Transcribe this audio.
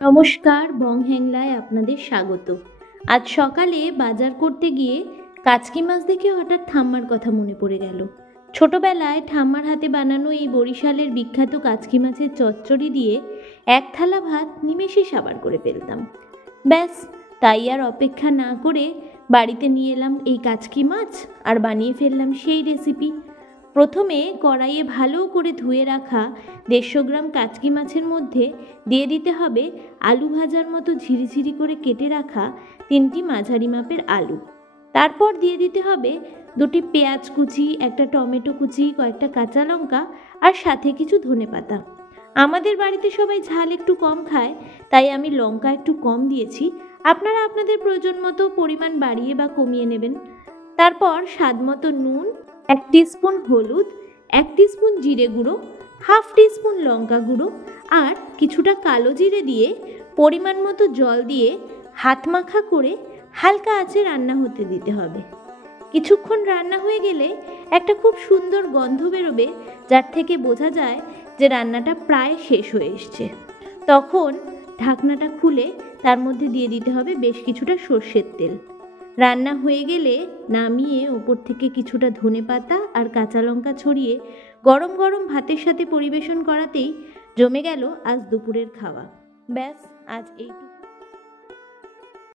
নমস্কার, বং হ্যাংলায় আপনাদের স্বাগত। আজ সকালে বাজার করতে গিয়ে কাচকি মাছ দেখে হঠাৎ ঠাম্মার কথা মনে পড়ে গেল। ছোটবেলায় ঠাম্মার হাতে বানানো এই বরিশালের বিখ্যাত কাচকি মাছের চচ্চড়ি দিয়ে এক থালা ভাত নিমেষে সাবার করে ফেলতাম। ব্যাস, তাই আর অপেক্ষা না করে বাড়িতে নিয়ে এলাম এই কাচকি মাছ আর বানিয়ে ফেললাম সেই রেসিপি। প্রথমে কড়াইয়ে ভালো করে ধুয়ে রাখা 150 গ্রাম কাচকি মাছের মধ্যে দিয়ে দিতে হবে আলু ভাজার মতো ঝিরিঝিরি করে কেটে রাখা 3টি মাঝারি মাপের আলু। তারপর দিয়ে দিতে হবে 2টি পেঁয়াজ কুচি, একটা টমেটো কুচি, কয়েকটা কাঁচা লঙ্কা আর সাথে কিছু ধনেপাতা। আমাদের বাড়িতে সবাই ঝাল একটু কম খায়, তাই আমি লঙ্কা একটু কম দিয়েছি। আপনারা আপনাদের প্রয়োজন মতো পরিমাণ বাড়িয়ে বা কমিয়ে নেবেন। তারপর স্বাদমতো নুন, 1 টিস্পুন হলুদ, 1 টিস্পুন জিরে গুঁড়ো, হাফ টিস্পুন লঙ্কা গুঁড়ো আর কিছুটা কালো জিরে দিয়ে পরিমাণ মতো জল দিয়ে হাত মাখা করে হালকা আঁচে রান্না হতে দিতে হবে। কিছুক্ষণ রান্না হয়ে গেলে একটা খুব সুন্দর গন্ধ বেরোবে, যার থেকে বোঝা যায় যে রান্নাটা প্রায় শেষ হয়ে এসছে। তখন ঢাকনাটা খুলে তার মধ্যে দিয়ে দিতে হবে বেশ কিছুটা সর্ষের তেল। রান্না হয়ে গেলে নামিয়ে ওপর থেকে কিছুটা ধনেপাতা আর কাঁচা লঙ্কা ছড়িয়ে গরম গরম ভাতের সাথে পরিবেশন করাতেই জমে গেল আজ দুপুরের খাওয়া। ব্যাস, আজ এইটুকু।